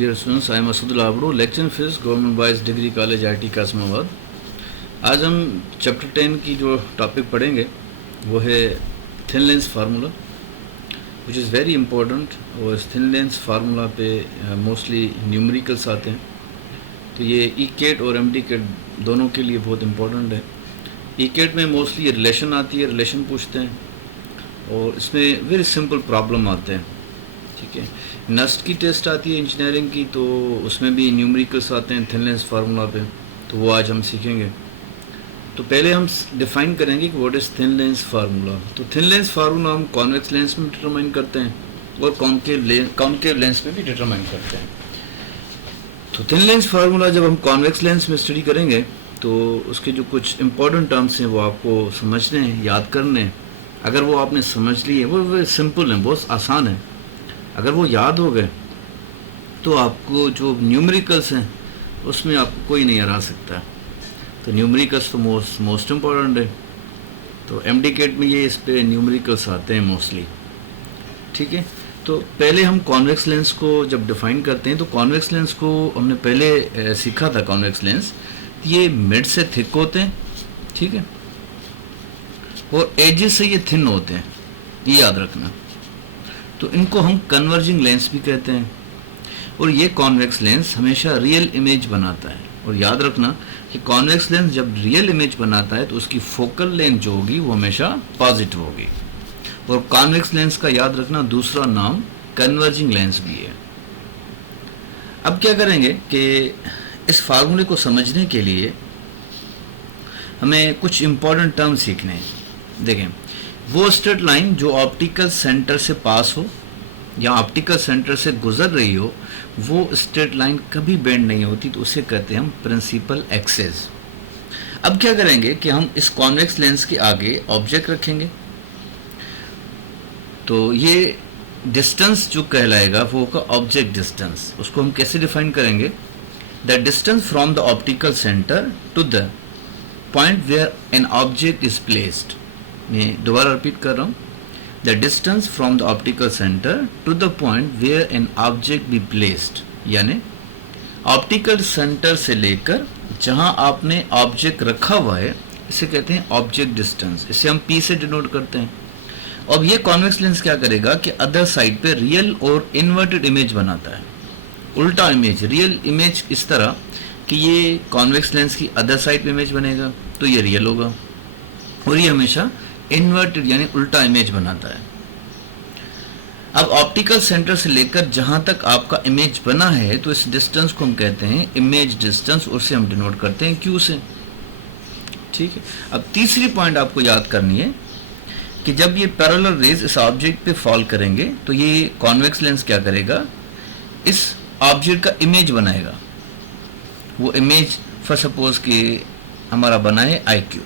dear students, I am Asudul Abro, lecture in physics, Government Boys Degree College, IIT Kasmabad. आज हम chapter 10 की जो topic पढ़ेंगे वो है thin lens formula, which is very important. और इस थिन लेंस फार्मूला पे मोस्टली न्यूमेरिकल्स आते हैं, तो ये ई केट और एम डी केट दोनों के लिए बहुत इम्पोर्टेंट है। ई केट में मोस्टली रिलेशन आती है, रिलेशन पूछते हैं, और इसमें वेरी सिंपल प्रॉब्लम आते हैं। ठीक है, नस्ट की टेस्ट आती है इंजीनियरिंग की, तो उसमें भी न्यूमेरिकल्स आते हैं थिन लेंस फार्मूला पे, तो वो आज हम सीखेंगे। तो पहले हम डिफाइन करेंगे कि what is thin lens formula. तो थिन लेंस फार्मूला हम कॉन्वेक्स लेंस में डिटरमाइन करते हैं और कॉन्केव लेंस में भी डिटरमाइन करते हैं। तो थिन लेंस फार्मूला जब हम कॉन्वेक्स लेंस में स्टडी करेंगे तो उसके जो कुछ इंपॉर्टेंट टर्म्स हैं वो आपको समझने हैं, याद करने हैं। अगर वो आपने समझ लिए, वो सिंपल हैं, बहुत आसान है। अगर वो याद हो गए तो आपको जो न्यूमेरिकल्स हैं उसमें आपको कोई नहीं हरा सकता। तो न्यूमेरिकल्स तो मोस्ट इम्पॉर्टेंट है। तो एमडीकेट में ये इस पे न्यूमेरिकल्स आते हैं मोस्टली। ठीक है, तो पहले हम कॉन्वेक्स लेंस को जब डिफाइन करते हैं तो कॉन्वेक्स लेंस को हमने पहले सीखा था। कॉन्वेक्स लेंस ये मिड से थिक होते हैं, ठीक है, और एजेस से ये थिन होते हैं, ये याद रखना। तो इनको हम कन्वर्जिंग लेंस भी कहते हैं। और ये कॉन्वेक्स लेंस हमेशा रियल इमेज बनाता है। और याद रखना कि कॉन्वेक्स लेंस जब रियल इमेज बनाता है तो उसकी फोकल लेंथ जो होगी वो हमेशा पॉजिटिव होगी। और कॉन्वेक्स लेंस का याद रखना दूसरा नाम कन्वर्जिंग लेंस भी है। अब क्या करेंगे कि इस फार्मूले को समझने के लिए हमें कुछ इंपॉर्टेंट टर्म सीखने हैं। देखें, वो स्ट्रेट लाइन जो ऑप्टिकल सेंटर से पास हो या ऑप्टिकल सेंटर से गुजर रही हो, वो स्ट्रेट लाइन कभी बेंड नहीं होती, तो उसे कहते हैं हम प्रिंसिपल एक्सिस। अब क्या करेंगे कि हम इस कॉन्वेक्स लेंस के आगे ऑब्जेक्ट रखेंगे, तो ये डिस्टेंस जो कहलाएगा वो होगा ऑब्जेक्ट डिस्टेंस। उसको हम कैसे डिफाइन करेंगे? The distance from the optical centre to the point where an object is placed. मैं दोबारा रिपीट कर रहा हूँ, the distance from the optical centre to the point where an object be placed, यानी ऑप्टिकल सेंटर से लेकर जहाँ आपने ऑब्जेक्ट रखा हुआ है, इसे कहते हैं ऑब्जेक्ट डिस्टेंस। इसे हम पी से डिनोट करते हैं। अब ये कॉन्वेक्स लेंस क्या करेगा कि अदर साइड पे रियल और इन्वर्टेड इमेज बनाता है, उल्टा इमेज। रियल इमेज इस तरह कि ये कॉन्वेक्स लेंस की अदर साइड पे इमेज बनेगा तो ये रियल होगा, और ये हमेशा इन्वर्टेड यानी उल्टा इमेज बनाता है। अब ऑप्टिकल सेंटर से लेकर जहां तक आपका इमेज बना है तो इस डिस्टेंस को हम कहते हैं इमेज डिस्टेंस, उसे हम डिनोट करते हैं क्यू से। ठीक है, अब तीसरी पॉइंट आपको याद करनी है कि जब ये पैरेलल रेज इस ऑब्जेक्ट पे फॉल करेंगे तो ये कॉन्वेक्स लेंस क्या करेगा, इस ऑब्जेक्ट का इमेज बनाएगा। वो इमेज फॉर सपोज कि हमारा बना है आई क्यू।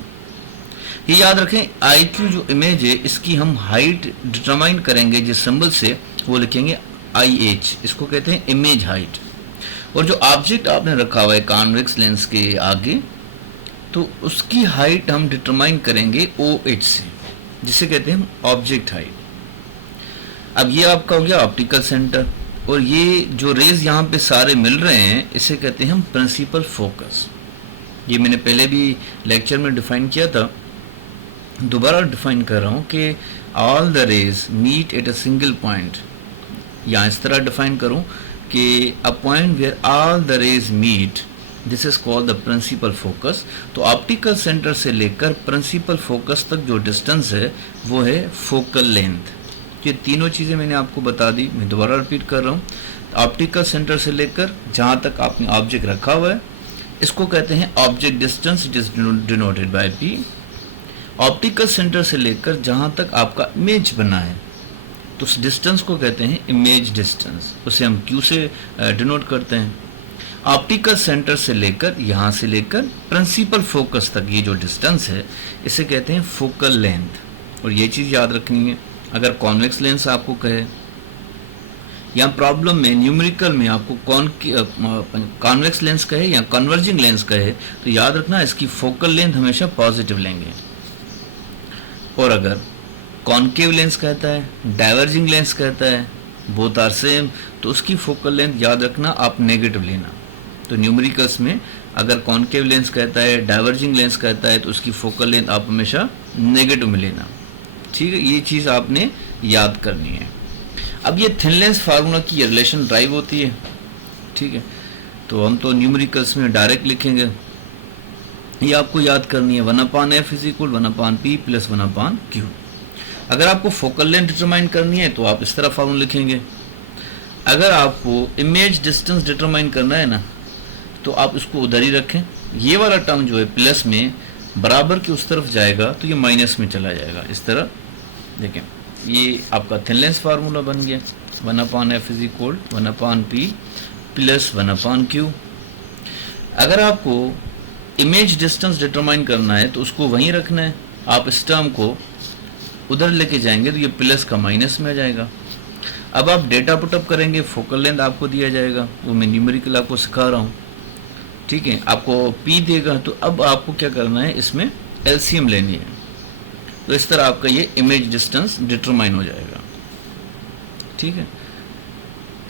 ये याद रखें, आई क्यू जो इमेज है इसकी हम हाइट डिटरमाइन करेंगे जिस सिंबल से, वो लिखेंगे आई एच, इसको कहते हैं इमेज हाइट। और जो ऑब्जेक्ट आपने रखा हुआ है कॉन्वेक्स लेंस के आगे, तो उसकी हाइट हम डिटरमाइन करेंगे ओ एच से, जिसे कहते हैं हम ऑब्जेक्ट हाइट। अब ये आपका हो गया ऑप्टिकल सेंटर, और ये जो रेज यहाँ पे सारे मिल रहे हैं इसे कहते हैं हम प्रिंसिपल फोकस। ये मैंने पहले भी लेक्चर में डिफाइन किया था, दोबारा डिफाइन कर रहा हूँ कि all the rays meet at a single point, या इस तरह डिफाइन करूँ कि a point where all the rays meet, this is called the principal focus. तो ऑप्टिकल सेंटर से लेकर प्रिंसिपल फोकस तक जो डिस्टेंस है वो है फोकल लेंथ। ये तीनों चीज़ें मैंने आपको बता दी, मैं दोबारा रिपीट कर रहा हूँ। ऑप्टिकल सेंटर से लेकर जहाँ तक आपने ऑब्जेक्ट रखा हुआ है इसको कहते हैं object distance, it is denoted by P. Optical centre से लेकर जहां तक आपका इमेज बना है तो उस डिस्टेंस को कहते हैं इमेज डिस्टेंस, उसे हम क्यू से डिनोट करते हैं। ऑप्टिकल सेंटर से लेकर यहां से लेकर प्रिंसिपल फोकस तक ये जो डिस्टेंस है इसे कहते हैं फोकल लेंथ। और ये चीज़ याद रखनी है, अगर कॉन्वेक्स लेंस आपको कहे या प्रॉब्लम में न्यूमेरिकल में आपको कॉन्वेक्स लेंस कहे या कन्वर्जिंग लेंस कहे, तो याद रखना इसकी फोकल लेंथ हमेशा पॉजिटिव लेंगे। और अगर कॉन्केव लेंस कहता है, डाइवर्जिंग लेंस कहता है, बोथ आर सेम, तो उसकी फोकल लेंथ याद रखना आप नेगेटिव लेना। तो न्यूमेरिकल्स में अगर कॉन्केव लेंस कहता है, डाइवर्जिंग लेंस कहता है, तो उसकी फोकल लेंथ आप हमेशा नेगेटिव में लेना। ठीक है, ये चीज़ आपने याद करनी है। अब ये थिन लेंस फार्मूला की ये रिलेशन ड्राइव होती है। ठीक है, तो हम तो न्यूमेरिकल्स में डायरेक्ट लिखेंगे, ये आपको याद करनी है 1/f is equal 1/p plus 1/q। अगर आपको फोकल लेंथ डिटरमाइन करनी है तो आप इस तरह फार्मूला लिखेंगे। अगर आपको इमेज डिस्टेंस डिटरमाइन करना है ना, तो आप इसको उधर ही रखें। ये वाला टर्म जो है प्लस में बराबर के उस तरफ जाएगा तो ये माइनस में चला जाएगा। इस तरह देखें, ये आपका थिन लेंस फार्मूला बन गया 1/f is equal 1/p plus 1/q। अगर आपको इमेज डिस्टेंस डिटरमाइन करना है तो उसको वहीं रखना है। आप इस टर्म को उधर लेके जाएंगे तो ये प्लस का माइनस में आ जाएगा। अब आप डेटा पुटअप करेंगे, फोकल लेंथ आपको दिया जाएगा, वो मैं न्यूमेरिकल आपको सिखा रहा हूँ। ठीक है, आपको P देगा, तो अब आपको क्या करना है, इसमें LCM लेनी है। तो इस तरह आपका ये इमेज डिस्टेंस डिटरमाइन हो जाएगा। ठीक है,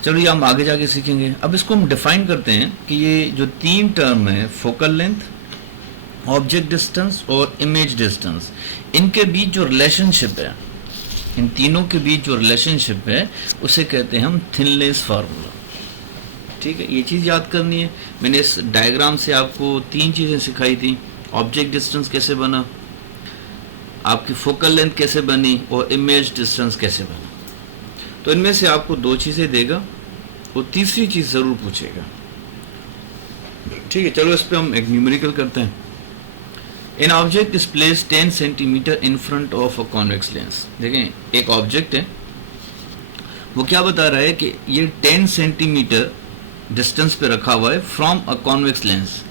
चलिए हम आगे जाके सीखेंगे। अब इसको हम डिफाइन करते हैं कि ये जो तीन टर्म है, फोकल लेंथ, ऑब्जेक्ट डिस्टेंस और इमेज डिस्टेंस, इनके बीच जो रिलेशनशिप है, इन तीनों के बीच जो रिलेशनशिप है उसे कहते हैं हम थिन लेंस फार्मूला। ठीक है, ये चीज़ याद करनी है। मैंने इस डायग्राम से आपको तीन चीज़ें सिखाई थी। ऑब्जेक्ट डिस्टेंस कैसे बना, आपकी फोकल लेंथ कैसे बनी और इमेज डिस्टेंस कैसे बना। तो इनमें से आपको दो चीज़ें देगा और तीसरी चीज़ ज़रूर पूछेगा। ठीक है, चलो इस पर हम एक न्यूमेरिकल करते हैं। An object is placed 10 centimetre in front of a convex lens। देखें, एक ऑब्जेक्ट है, वो क्या बता रहा है कि ये 10 सेंटीमीटर डिस्टेंस पे रखा हुआ है from a convex lens,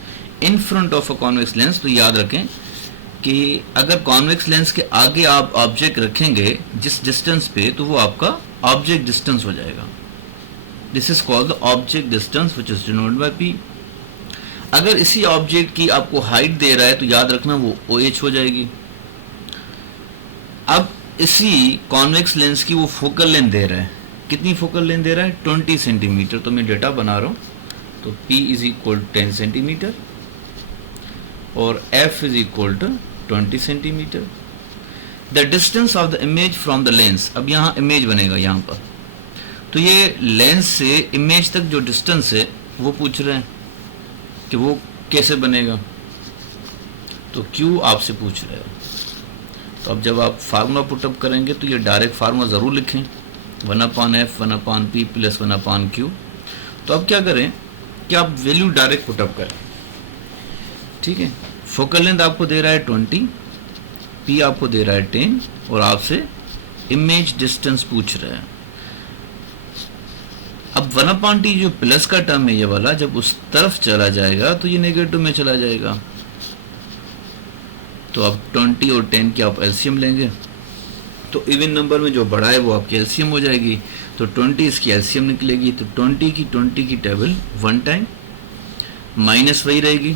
in front of a convex lens. तो याद रखें कि अगर कॉन्वेक्स लेंस के आगे आप ऑब्जेक्ट रखेंगे जिस डिस्टेंस पे, तो वो आपका ऑब्जेक्ट डिस्टेंस हो जाएगा। This is called the object distance which is denoted by P। अगर इसी ऑब्जेक्ट की आपको हाइट दे रहा है तो याद रखना वो OH हो जाएगी। अब इसी कॉन्वेक्स लेंस की वो फोकल लेंथ दे रहा है, कितनी फोकल लेंथ दे रहा है, 20 सेंटीमीटर। तो मैं डेटा बना रहा हूँ, तो P इज इक्वल 10 सेंटीमीटर और F is equal to 20 centimetre. The distance of the image from the lens, अब यहाँ इमेज बनेगा यहाँ पर, तो ये लेंस से इमेज तक जो डिस्टेंस है वो पूछ रहे हैं कि वो कैसे बनेगा, तो Q आपसे पूछ रहे हैं। तो अब जब आप फार्मूला पुटअप करेंगे तो ये डायरेक्ट फार्मूला ज़रूर लिखें 1/f 1/p प्लस 1/q। तो अब क्या करें कि आप वैल्यू डायरेक्ट पुटअप करें। ठीक है, फोकल लेंथ आपको दे रहा है 20, P आपको दे रहा है 10 और आपसे इमेज डिस्टेंस पूछ रहा है। अब 1/t जो प्लस का टर्म है ये वाला, जब उस तरफ चला जाएगा तो ये नेगेटिव में चला जाएगा। तो अब 20 और 10 की आप LCM लेंगे, तो इवन नंबर में जो बड़ा है वो आपकी LCM हो जाएगी। तो 20 इसकी LCM निकलेगी, तो 20 की टेबल 1 टाइम माइनस वही रहेगी।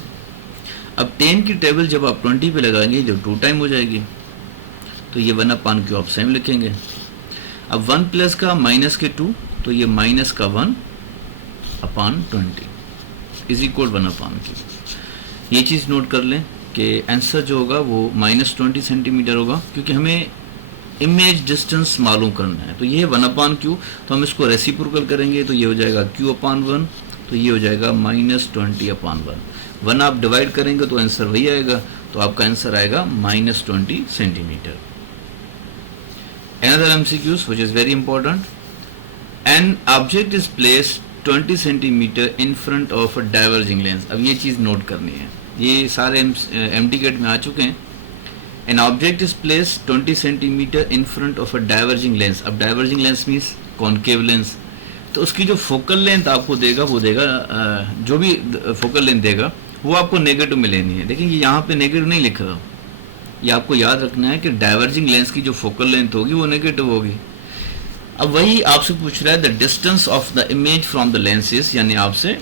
अब 10 की टेबल जब आप 20 पे लगाएंगे जो 2 टाइम हो जाएगी, तो ये 1/q आप सेम लिखेंगे। अब 1 प्लस का माइनस के 2, तो ये माइनस का 1/20 इज इक्वल 1/q। ये चीज़ नोट कर लें कि आंसर जो होगा वो -20 सेंटीमीटर होगा, क्योंकि हमें इमेज डिस्टेंस मालूम करना है। तो ये है 1/q, तो हम इसको रेसिप्रोकल करेंगे तो ये हो जाएगा q/1, तो ये हो जाएगा -20/1। 1 आप डिवाइड करेंगे तो आंसर वही आएगा, तो आपका आंसर आएगा -20 centimetre. Another MCQs which is very important. An object is placed 20 centimetre in front of a diverging lens। अब ये चीज़ नोट करनी है, ये सारे MTCAT में आ चुके हैं। An object is placed 20 centimetre in front of a diverging lens। अब diverging lens means concave lens। तो उसकी जो फोकल लेंथ आपको देगा वो देगा, जो भी फोकल लेंथ देगा वो आपको नेगेटिव में लेनी है। देखिए ये यहाँ पे नेगेटिव नहीं लिख रहा, ये आपको याद रखना है कि डाइवर्जिंग लेंस की जो फोकल लेंथ होगी वो नेगेटिव होगी। अब वही आपसे पूछ रहा है the distance of the image from the lenses, यानी आपसे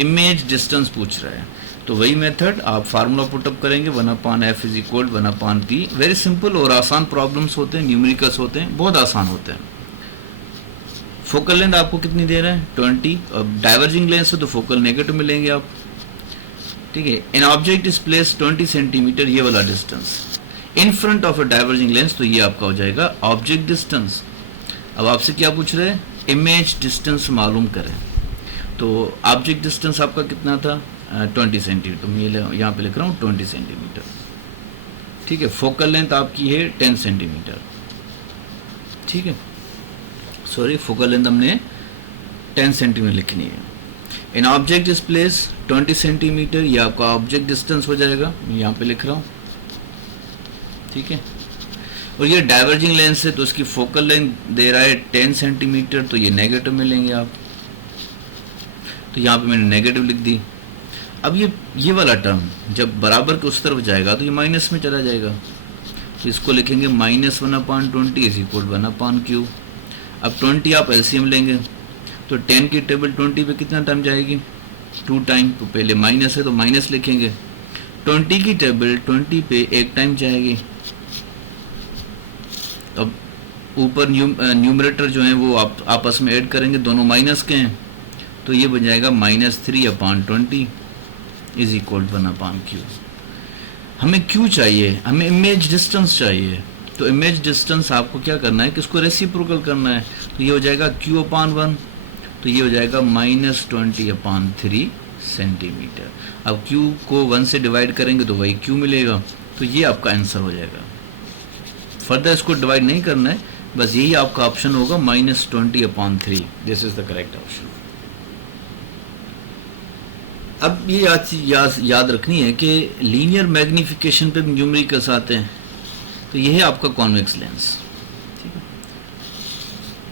इमेज डिस्टेंस पूछ रहा है। तो वही मेथड आप फार्मूला पुटअप करेंगे 1/f is equal 1/p। Very simple और आसान प्रॉब्लम्स होते हैं, न्यूमेरिकल्स होते हैं, बहुत आसान होते हैं। फोकल लेंथ आपको कितनी दे रहा है 20, और डाइवर्जिंग लेंस से तो फोकल नेगेटिव मिलेंगे आप, ठीक है। N object is place 20 centimetre, ये वाला distance in front of a diverging lens, तो ये आपका हो जाएगा ऑब्जेक्ट डिस्टेंस। अब आपसे क्या पूछ रहे हैं, इमेज डिस्टेंस मालूम करें। तो ऑब्जेक्ट डिस्टेंस आपका कितना था 20 सेंटीमीटर, तो मैं यहाँ पे लिख रहा हूँ 20 सेंटीमीटर, ठीक है। फोकल लेंथ आपकी है 10 सेंटीमीटर, ठीक है। सॉरी, फोकल लेंथ हमने 10 सेंटीमीटर लिखनी है। N object is place 20 centimetre, ये आपका ऑब्जेक्ट डिस्टेंस हो जाएगा, मैं यहाँ पे लिख रहा हूँ, ठीक है। और ये डाइवर्जिंग लेंस है तो उसकी फोकल लेंथ दे रहा है 10 सेंटीमीटर, तो ये नेगेटिव मिलेंगे आप, तो यहाँ पे मैंने नेगेटिव लिख दी। अब ये वाला टर्म जब बराबर के उस तरफ जाएगा तो ये माइनस में चला जाएगा, तो इसको लिखेंगे -1/20 इज इक्वल 1/q। अब 20 आप एलसीएम लेंगे तो 10 की टेबल 20 पे कितना टाइम जाएगी 2 टाइम, तो पहले माइनस है तो माइनस लिखेंगे, 20 की टेबल 20 पे 1 टाइम जाएगी। अब ऊपर न्यूमरेटर जो है वो आप आपस में ऐड करेंगे, दोनों माइनस के हैं, तो ये बन जाएगा -3/20 इज इक्वल 1/q। हमें q चाहिए, हमें इमेज डिस्टेंस चाहिए, तो इमेज डिस्टेंस आपको क्या करना है कि इसको रेसिप्रोकल करना है, तो ये हो जाएगा q/1, तो ये हो जाएगा -20/3 सेंटीमीटर। अब q को 1 से डिवाइड करेंगे तो वही q मिलेगा, तो ये आपका आंसर हो जाएगा। फर्दर इसको डिवाइड नहीं करना है, बस यही आपका ऑप्शन होगा -20/3, this is the correct option. अब ये याद रखनी है कि लीनियर मैग्नीफिकेशन पे न्यूमेरिकल्स आते हैं, तो ये है आपका कॉन्वेक्स लेंस, ठीक है।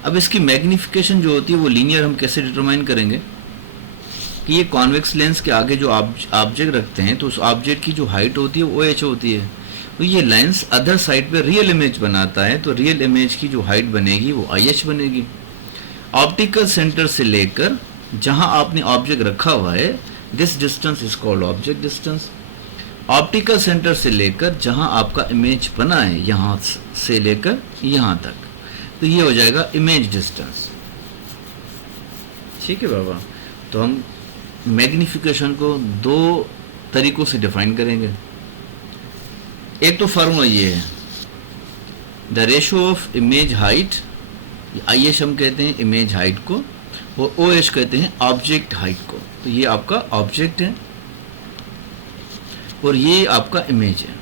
अब इसकी मैग्नीफिकेशन जो होती है वो लीनियर हम कैसे डिटरमाइन करेंगे कि ये कॉन्वेक्स लेंस के आगे जो ऑब्जेक्ट रखते हैं तो उस ऑब्जेक्ट की जो हाइट होती है वो OH होती है, तो ये लेंस अदर साइड पे रियल इमेज बनाता है, तो रियल इमेज की जो हाइट बनेगी वो IH बनेगी। ऑप्टिकल सेंटर से लेकर जहां आपने ऑब्जेक्ट रखा हुआ है, this distance is called object distance. Optical centre से लेकर जहां आपका इमेज बना है, यहां से लेकर यहां तक, तो ये हो जाएगा इमेज डिस्टेंस, ठीक है बाबा। तो हम मैग्नीफिकेशन को 2 तरीकों से डिफाइन करेंगे। एक तो फार्मूला ये है, the ratio of image height, IH हम कहते हैं इमेज हाइट को, और OH कहते हैं ऑब्जेक्ट हाइट को। तो ये आपका ऑब्जेक्ट है और ये आपका इमेज है।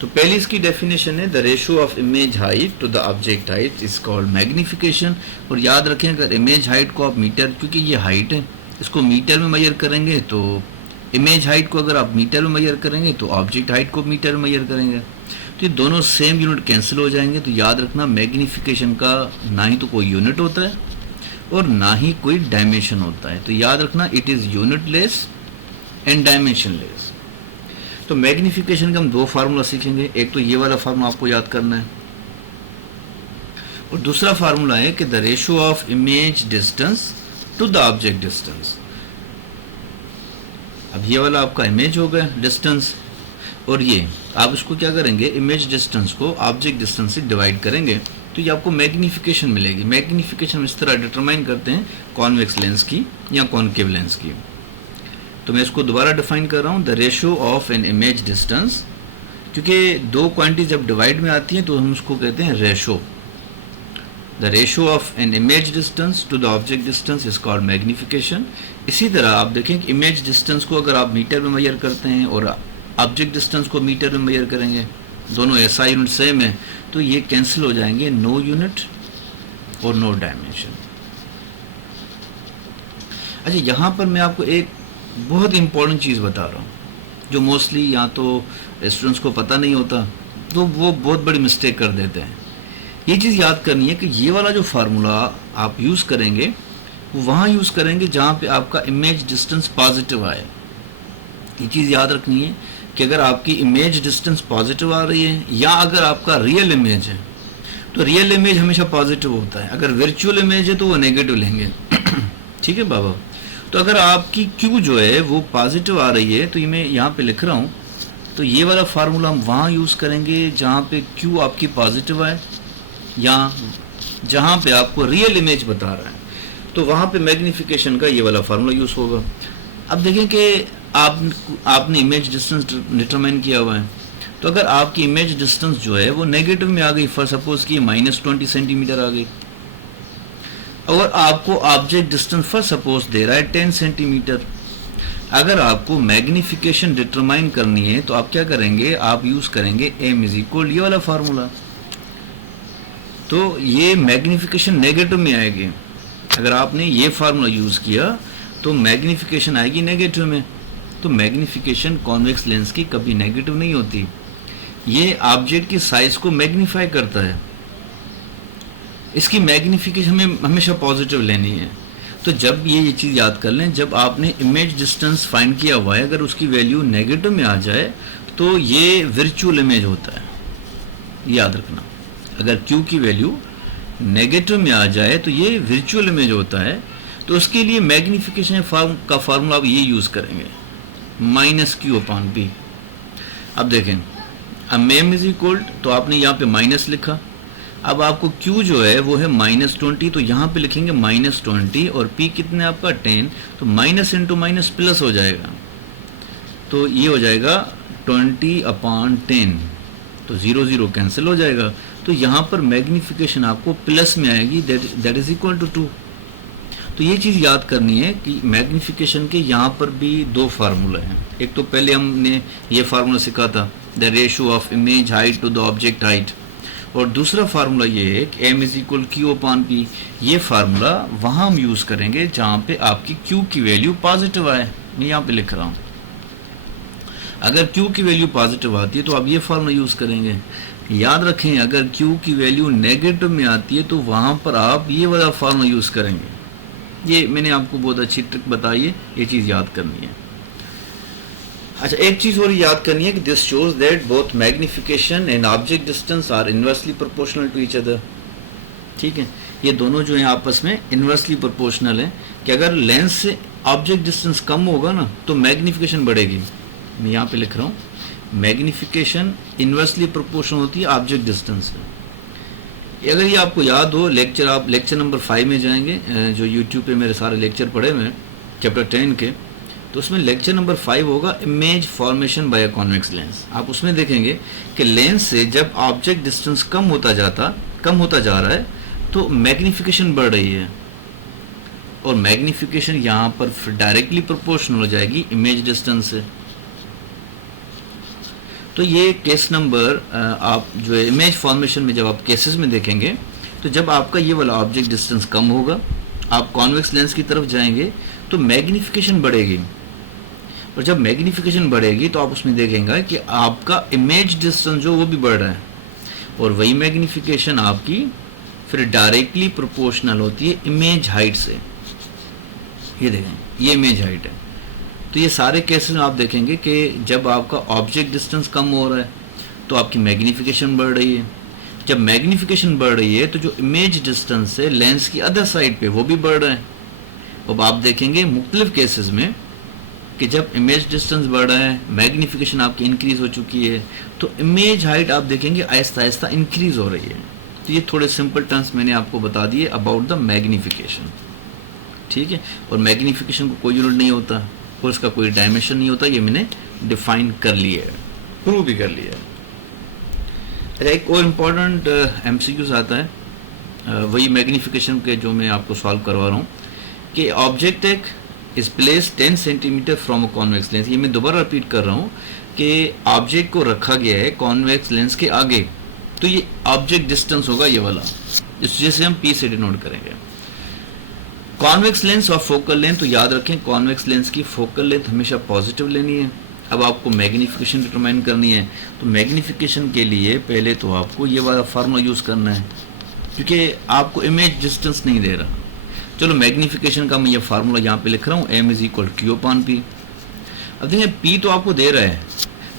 तो पहली इसकी डेफिनेशन है, the ratio of image height to the object height is called magnification. और याद रखें, अगर इमेज हाइट को आप मीटर, क्योंकि ये हाइट है, इसको मीटर में मेजर करेंगे, तो इमेज हाइट को अगर आप मीटर में मेजर करेंगे तो ऑब्जेक्ट हाइट को मीटर में मेजर करेंगे, तो ये दोनों सेम यूनिट कैंसिल हो जाएंगे। तो याद रखना, मैग्नीफिकेशन का ना ही तो कोई यूनिट होता है और ना ही कोई डायमेंशन होता है, तो याद रखना it is unit less and dimension less. तो मैग्नीफिकेशन के हम 2 फार्मूला सीखेंगे, एक तो ये वाला फार्मूला आपको याद करना है, और दूसरा फार्मूला है कि the ratio of image distance to the object distance. अब ये वाला आपका इमेज हो गया डिस्टेंस, और ये आप इसको क्या करेंगे, इमेज डिस्टेंस को ऑब्जेक्ट डिस्टेंस से डिवाइड करेंगे, तो ये आपको मैग्नीफिकेशन मिलेगी। मैग्नीफिकेशन इस तरह डिटरमाइन करते हैं कॉन्वेक्स लेंस की या कॉनकेव लेंस की। तो मैं इसको दोबारा डिफाइन कर रहा हूँ, the ratio of an image distance, क्योंकि 2 क्वांटिटी जब डिवाइड में आती हैं तो हम उसको कहते हैं ratio. The ratio of an image distance to the object distance is called magnification. इसी तरह आप देखें कि इमेज डिस्टेंस को अगर आप मीटर में मेजर करते हैं और ऑब्जेक्ट डिस्टेंस को मीटर में मेजर करेंगे, दोनों SI यूनिट सेम है, तो ये कैंसिल हो जाएंगे, नो यूनिट और नो डायमेंशन। अच्छा, यहाँ पर मैं आपको एक बहुत इंपॉर्टेंट चीज़ बता रहा हूँ जो मोस्टली या तो स्टूडेंट्स को पता नहीं होता, तो वो बहुत बड़ी मिस्टेक कर देते हैं। ये चीज़ याद करनी है कि ये वाला जो फार्मूला आप यूज़ करेंगे वो वहाँ यूज़ करेंगे जहाँ पे आपका इमेज डिस्टेंस पॉजिटिव आए। ये चीज़ याद रखनी है कि अगर आपकी इमेज डिस्टेंस पॉजिटिव आ रही है या अगर आपका रियल इमेज है, तो रियल इमेज हमेशा पॉजिटिव होता है, अगर वर्चुअल इमेज है तो वो नेगेटिव लेंगे। ठीक है बाबा। तो अगर आपकी Q जो है वो पॉजिटिव आ रही है, तो ये मैं यहाँ पे लिख रहा हूँ, तो ये वाला फार्मूला हम वहाँ यूज़ करेंगे जहाँ पे Q आपकी पॉजिटिव आए, या जहाँ पे आपको रियल इमेज बता रहा है, तो वहाँ पे मैग्नीफिकेशन का ये वाला फार्मूला यूज़ होगा। अब देखें कि आपने इमेज डिस्टेंस डिटरमाइन किया हुआ है, तो अगर आपकी इमेज डिस्टेंस जो है वो नेगेटिव में आ गई, फॉर सपोज कि -20 सेंटीमीटर आ गई, और आपको object distance for suppose they रहा है 10 सेंटीमीटर, अगर आपको मैग्नीफिकेशन डिटरमाइन करनी है तो आप क्या करेंगे, आप यूज़ करेंगे m इज इक्वल ये वाला फार्मूला। तो ये मैग्नीफिकेशन नेगेटिव में आएगी, अगर आपने ये फार्मूला यूज़ किया तो मैग्नीफिकेशन आएगी नेगेटिव में। तो मैग्नीफिकेशन कॉन्वेक्स लेंस की कभी नेगेटिव नहीं होती, ये ऑब्जेक्ट की साइज को मैग्नीफाई करता है, इसकी मैग्नीफिकेशन हमें हमेशा पॉजिटिव लेनी है। तो जब ये चीज़ याद कर लें, जब आपने इमेज डिस्टेंस फाइंड किया हुआ है, अगर उसकी वैल्यू नेगेटिव में आ जाए तो ये वर्चुअल इमेज होता है, याद रखना। अगर Q की वैल्यू नेगेटिव में आ जाए तो ये वर्चुअल इमेज होता है। तो उसके लिए मैग्नीफिकेशन का फार्मूला आप ये यूज़ करेंगे, -Q/P। अब देखें, अब m इज इक्वल, तो आपने यहाँ पे माइनस लिखा, अब आपको Q जो है वो है -20, तो यहाँ पे लिखेंगे -20 और P कितने आपका 10, तो माइनस इंटू माइनस प्लस हो जाएगा, तो ये हो जाएगा 20/10, तो 0 0 कैंसिल हो जाएगा। तो यहाँ पर मैग्नीफिकेशन आपको प्लस में आएगी, दैट इज इक्वल टू 2। तो ये चीज़ याद करनी है कि मैग्नीफिकेशन के यहाँ पर भी दो फार्मूला हैं। एक तो पहले हमने ये फार्मूला सीखा था, the ratio of image height to the object height, और दूसरा फार्मूला ये है कि m इज इक्वल Q/P। ये फार्मूला वहाँ हम यूज़ करेंगे जहाँ पे आपकी Q की वैल्यू पॉजिटिव आए। मैं यहाँ पे लिख रहा हूँ, अगर Q की वैल्यू पॉजिटिव आती है तो आप ये फार्मूला यूज़ करेंगे। याद रखें, अगर Q की वैल्यू नेगेटिव में आती है तो वहाँ पर आप ये वाला फार्मूला यूज़ करेंगे। ये मैंने आपको बहुत अच्छी ट्रिक बताई है, ये चीज़ याद करनी है। अच्छा, एक चीज़ और याद करनी है कि this shows that both magnification and object distance are inversely proportional to each other. ठीक है, ये दोनों जो हैं आपस में इनवर्सली प्रोपोर्शनल है, कि अगर लेंस से ऑब्जेक्ट डिस्टेंस कम होगा ना तो मैग्नीफिकेशन बढ़ेगी। मैं यहाँ पे लिख रहा हूँ, मैग्नीफिकेशन इनवर्सली प्रोपोर्शनल होती है ऑब्जेक्ट डिस्टेंस से। अगर ये आपको याद हो, आप लेक्चर नंबर 5 में जाएंगे, जो यूट्यूब पे मेरे सारे लेक्चर पढ़े हुए हैं चैप्टर 10 के, तो उसमें लेक्चर नंबर 5 होगा image formation by a convex lens. आप उसमें देखेंगे कि लेंस से जब ऑब्जेक्ट डिस्टेंस कम होता जा रहा है तो मैग्नीफिकेशन बढ़ रही है, और मैग्नीफिकेशन यहाँ पर डायरेक्टली प्रोपोर्शनल हो जाएगी इमेज डिस्टेंस से। तो ये केस नंबर आप जो है इमेज फॉर्मेशन में जब आप केसेस में देखेंगे, तो जब आपका ये वाला ऑब्जेक्ट डिस्टेंस कम होगा, आप कॉन्वेक्स लेंस की तरफ जाएंगे तो मैग्नीफिकेशन बढ़ेगी, और जब मैग्नीफिकेशन बढ़ेगी तो आप उसमें देखेंगे कि आपका इमेज डिस्टेंस जो वो भी बढ़ रहा है, और वही मैग्नीफिकेशन आपकी फिर डायरेक्टली प्रोपोर्शनल होती है इमेज हाइट से। ये देखें, ये इमेज हाइट है। तो ये सारे केसेस में आप देखेंगे कि जब आपका ऑब्जेक्ट डिस्टेंस कम हो रहा है तो आपकी मैग्नीफिकेशन बढ़ रही है, जब मैग्नीफिकेशन बढ़ रही है तो जो इमेज डिस्टेंस है लेंस की अदर साइड पे वो भी बढ़ रहा है। अब आप देखेंगे मुख्तलिफ केसेस में कि जब इमेज डिस्टेंस बढ़ रहा है, मैग्नीफिकेशन आपकी इंक्रीज हो चुकी है, तो इमेज हाइट आप देखेंगे आहिस्ता आहिस्ता इंक्रीज हो रही है। तो ये थोड़े सिंपल टर्म्स मैंने आपको बता दिए अबाउट द मैग्नीफिकेशन। ठीक है, और मैग्नीफिकेशन को कोई यूनिट नहीं होता और इसका कोई डायमेंशन नहीं होता, ये मैंने डिफाइन कर लिया है, प्रूव भी कर लिया है। अच्छा, एक और इम्पॉर्टेंट MCQs आता है, वही मैग्नीफिकेशन के जो मैं आपको सॉल्व करवा रहा हूँ, कि ऑब्जेक्ट एक is place 10 centimetre from a convex lens. ये मैं दोबारा रिपीट कर रहा हूँ कि ऑब्जेक्ट को रखा गया है कॉन्वेक्स लेंस के आगे, तो ये ऑब्जेक्ट डिस्टेंस होगा ये वाला, जिसे हम P से डिनोट करेंगे। कॉन्वेक्स लेंस और फोकल लेंथ, तो याद रखें क्वेक्स लेंस की फोकल लेंथ हमेशा पॉजिटिव लेनी है। अब आपको मैग्नीफिकेशन डिटरमाइन करनी है, तो मैग्नीफिकेशन के लिए पहले तो आपको ये वाला फार्मूला यूज़ करना है, क्योंकि आपको इमेज डिस्टेंस नहीं दे रहा। चलो, मैग्नीफिकेशन का मैं ये फार्मूला यहाँ पे लिख रहा हूँ, m इज इक्वल Q/P। अब देखिए, P तो आपको दे रहा है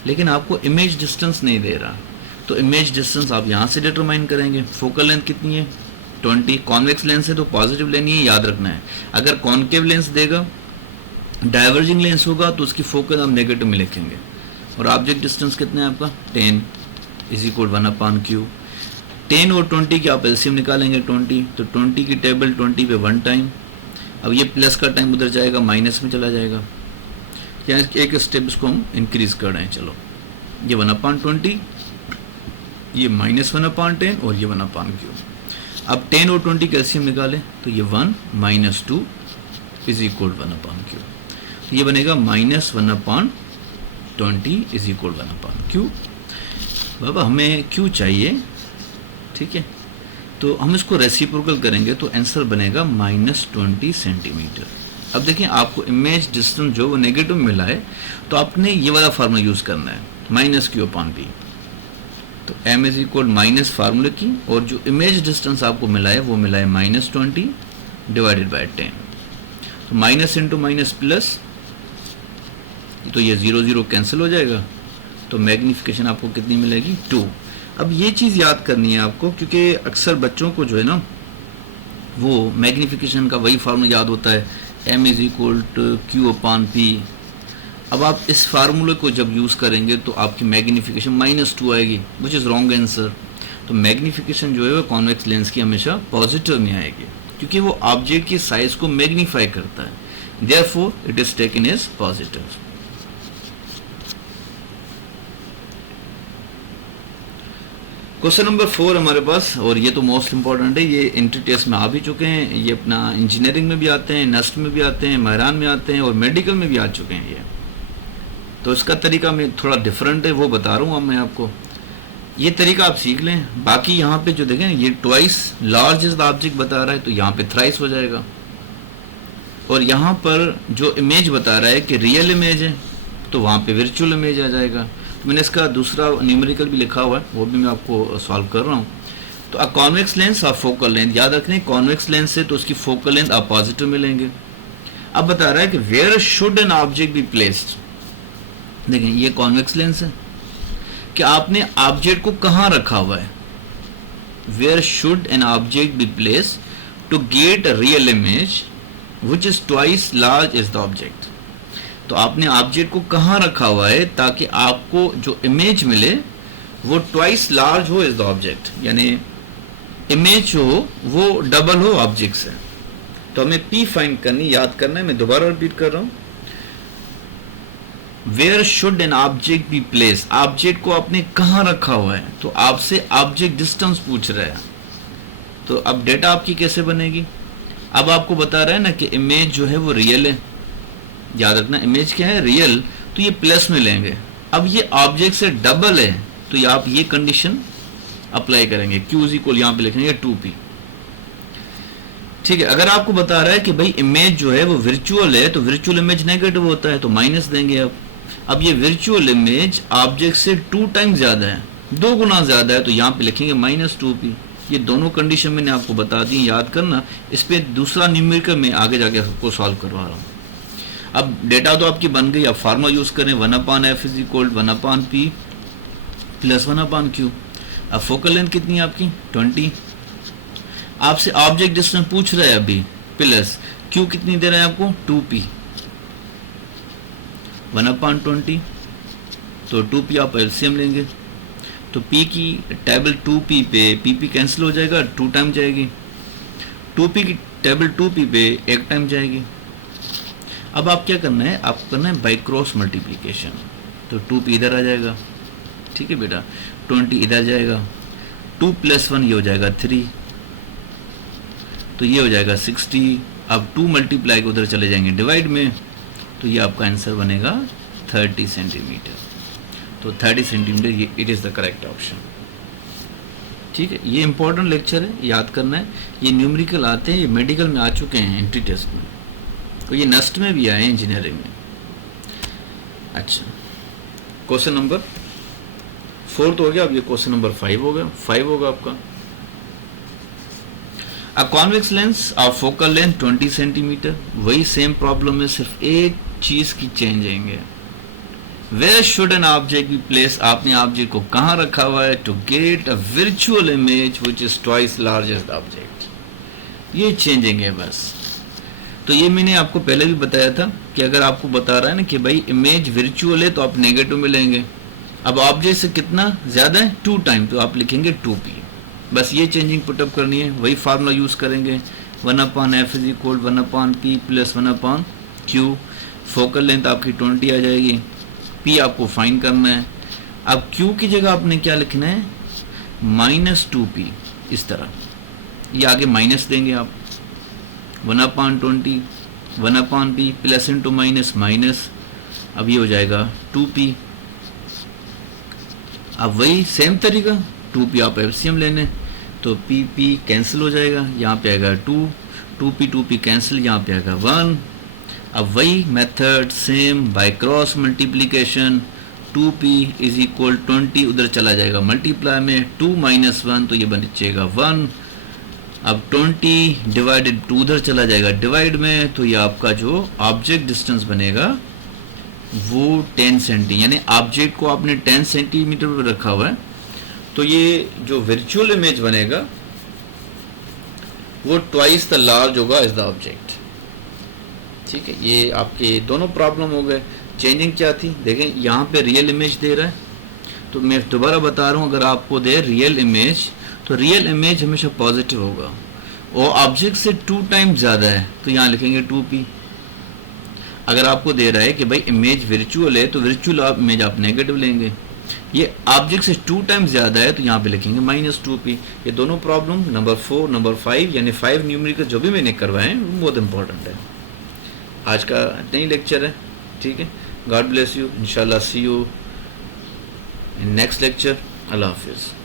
लेकिन आपको इमेज डिस्टेंस नहीं दे रहा, तो इमेज डिस्टेंस आप यहाँ से डिटरमाइन करेंगे। फोकल लेंथ कितनी है 20, कॉन्वेक्स लेंस है तो पॉजिटिव लेनी है, याद रखना है। अगर कॉन्केव लेंस देगा, डाइवर्जिंग लेंस होगा, तो उसकी फोकल हम नेगेटिव में लिखेंगे। और ऑब्जेक्ट डिस्टेंस कितना है आपका 10 इज इक्वल 1/Q। 10 और 20 की आप एलसीएम निकालेंगे 20, तो 20 की टेबल 20 पे 1 टाइम, अब ये प्लस का टाइम उधर जाएगा माइनस में चला जाएगा, या एक स्टेप इसको हम इंक्रीज कर रहे हैं। चलो ये 1/20, ये -1/10 और ये 1/3। अब 10 और 20 कैल्शियम निकालें तो ये 1 - 2 इज इक्वल 1/3, तो ये बनेगा -1/20 इज इक्वल 1/Q। बाबा हमें Q चाहिए, ठीक है, तो हम इसको रेसिप्रोकल करेंगे तो आंसर बनेगा -20 सेंटीमीटर। अब देखिए आपको इमेज डिस्टेंस जो वो नेगेटिव मिला है, तो आपने ये वाला फार्मूला यूज करना है -Q/P। तो m इज इक्वल माइनस फार्मूले की, और जो इमेज डिस्टेंस आपको मिला है वो मिला है -20 डिवाइडेड बाय 10, तो माइनस इंटू माइनस प्लस, तो ये 0 0 कैंसिल हो जाएगा, तो मैग्निफिकेशन आपको कितनी मिलेगी 2। अब ये चीज़ याद करनी है आपको, क्योंकि अक्सर बच्चों को जो है ना वो मैग्निफिकेशन का वही फार्मूला याद होता है m is equal to Q/P। अब आप इस फार्मूले को जब यूज़ करेंगे तो आपकी मैग्निफिकेशन -2 आएगी, विच इज़ रॉन्ग आंसर। तो मैग्निफिकेशन जो है वो कॉन्वेक्स लेंस की हमेशा पॉजिटिव में आएगी, क्योंकि वो ऑब्जेक्ट की साइज को मैग्नीफाई करता है, therefore it is taken as positive. Question number 4 हमारे पास, और ये तो मोस्ट इंपॉर्टेंट है, ये एंट्री टेस्ट में आ भी चुके हैं, ये अपना इंजीनियरिंग में भी आते हैं, नस्ट में भी आते हैं, महरान में आते हैं और मेडिकल में भी आ चुके हैं ये। तो इसका तरीका मैं थोड़ा डिफरेंट है, वो बता रहा हूँ अब मैं आपको, ये तरीका आप सीख लें। बाकी यहाँ पे जो देखें ये ट्वाइस लार्जेस्ट ऑब्जेक्ट बता रहा है, तो यहाँ पे थ्राइस हो जाएगा, और यहाँ पर जो इमेज बता रहा है कि रियल इमेज है, तो वहाँ पे वर्चुअल इमेज आ जाएगा। तो मैंने इसका दूसरा न्यूमेरिकल भी लिखा हुआ है, वो भी मैं आपको सॉल्व कर रहा हूँ। तो कॉन्वेक्स लेंस और फोकल लेंथ याद रखने, कॉन्वेक्स लेंस से तो उसकी फोकल लेंथ आप पॉजिटिव मिलेंगे। अब बता रहा है कि where should an object be placed. देखें ये कॉन्वेक्स लेंस है कि आपने ऑब्जेक्ट को कहाँ रखा हुआ है, where should an object be placed to get a real image which is twice large is the object. तो आपने ऑब्जेक्ट को कहाँ रखा हुआ है ताकि आपको जो इमेज मिले वो ट्वाइस लार्ज हो इज द ऑब्जेक्ट, यानी इमेज हो वो डबल हो ऑब्जेक्ट से। तो हमें P फाइंड करनी, याद करना है, मैं दोबारा रिपीट कर रहा हूं, where should an object be place, object को आपने कहाँ रखा हुआ है, तो आपसे ऑब्जेक्ट डिस्टेंस पूछ रहा है। तो अब डेटा आपकी कैसे बनेगी, अब आपको बता रहा है ना कि इमेज जो है वो रियल है, याद रखना इमेज क्या है रियल, तो ये प्लस में लेंगे। अब ये ऑब्जेक्ट से डबल है, तो ये आप ये कंडीशन अप्लाई करेंगे, Q इज इक्वल यहाँ पे लिखेंगे 2P। ठीक है, अगर आपको बता रहा है कि भाई इमेज जो है वो वर्चुअल है, तो वर्चुअल इमेज नेगेटिव होता है, तो माइनस देंगे। अब ये वर्चुअल इमेज ऑब्जेक्ट से 2 टाइम्स ज्यादा है, 2 गुना ज्यादा है, तो यहाँ पे लिखेंगे -2P। ये दोनों कंडीशन मैंने आपको बता दी, याद करना। इस पे दूसरा न्यूमेरिकल में आगे जाके आपको सॉल्व करवा रहा हूँ। अब डेटा तो आपकी बन गई, अब फार्मूला यूज करें 1/F is equal 1/P plus 1/Q। अब फोकल लेंथ कितनी है आपकी 20, आपसे ऑब्जेक्ट डिस्टेंस पूछ रहा है अभी, प्लस Q कितनी दे रहा है आपको 2P 1/20, तो 2P आप एलसीएम लेंगे, तो P की टेबल 2P पे PP कैंसिल हो जाएगा, 2 टाइम जाएगी, 2P की टेबल 2P पे 1 टाइम जाएगी। अब आप क्या करना है, आपको करना है बाई क्रॉस मल्टीप्लीकेशन, तो 2P इधर आ जाएगा, ठीक है बेटा, 20 इधर जाएगा, 2 + 1 ये हो जाएगा 3, तो ये हो जाएगा 60। अब 2 मल्टीप्लाई उधर चले जाएंगे डिवाइड में, तो ये आपका आंसर बनेगा 30 सेंटीमीटर। तो 30 सेंटीमीटर ये it is the correct option. ठीक है, ये इंपॉर्टेंट लेक्चर है, याद करना है। ये न्यूमेरिकल आते हैं, ये मेडिकल में आ चुके हैं एंट्री टेस्ट में, तो ये नस्ट में भी आए हैं इंजीनियरिंग में। अच्छा, क्वेश्चन नंबर 4 तो हो गया, अब ये क्वेश्चन नंबर 5 होगा, 5 होगा आपका। A convex lens of focal length 20 centimetre, वही सेम प्रॉब्लम है, सिर्फ एक चीज की चेंज आएंगे। Where should an object be place, आपने ऑब्जेक्ट को कहाँ रखा हुआ है, to get a virtual image which is twice large as the object. ये चेंजिंग है बस। तो ये मैंने आपको पहले भी बताया था कि अगर आपको बता रहा है ना कि भाई इमेज वर्चुअल है, तो आप नेगेटिव में लेंगे। अब ऑब्जेक्ट से कितना ज्यादा है 2 टाइम, तो आप लिखेंगे 2P। बस ये चेंजिंग पुटअप करनी है, वही फार्मूला यूज़ करेंगे 1/f is equal 1/p plus 1/q। Focal length आपकी 20 आ जाएगी, p आपको फाइंड करना है। अब q की जगह आपने क्या लिखना है, -2p, इस तरह, ये आगे माइनस देंगे आप, 1/20 1/p plus into minus minus, अब ये हो जाएगा 2p। अब वही सेम तरीका 2p आप एलसीएम लेने, तो p कैंसिल हो जाएगा, यहाँ पे आएगा 2p कैंसिल, यहाँ पे आएगा 1। अब वही method same by cross multiplication, 2p is equal 20 उधर चला जाएगा मल्टीप्लाई में, 2 - 1 तो ये बचेगा 1। अब 20 डिवाइडेड 2 उधर चला जाएगा डिवाइड में, तो ये आपका जो ऑब्जेक्ट डिस्टेंस बनेगा वो 10 सेंटी, यानी ऑब्जेक्ट को आपने 10 सेंटीमीटर पर रखा हुआ है, तो ये जो वर्चुअल इमेज बनेगा वो ट्वाइस द लार्ज होगा एज द ऑब्जेक्ट। ठीक है, ये आपके दोनों प्रॉब्लम हो गए। चेंजिंग क्या थी देखें, यहाँ पे रियल इमेज दे रहा है, तो मैं दोबारा बता रहा हूँ, अगर आपको दे रियल इमेज तो रियल इमेज हमेशा पॉजिटिव होगा, और ऑब्जेक्ट से 2 टाइम्स ज़्यादा है तो यहाँ लिखेंगे 2p। अगर आपको दे रहा है कि भाई इमेज वर्चुअल है तो वर्चुअल इमेज आप नेगेटिव लेंगे, ये ऑब्जेक्ट से 2 टाइम्स ज़्यादा है तो यहाँ पे लिखेंगे -2p। ये दोनों प्रॉब्लम नंबर 4 नंबर 5 यानी 5 न्यूमेरिकल जो भी मैंने करवाए हैं वो बहुत इंपॉर्टेंट है। आज का नई लेक्चर है, ठीक है। गॉड ब्लेस यू, इंशाल्लाह सी यू इन नेक्स्ट लेक्चर। अल्लाह हाफिज़।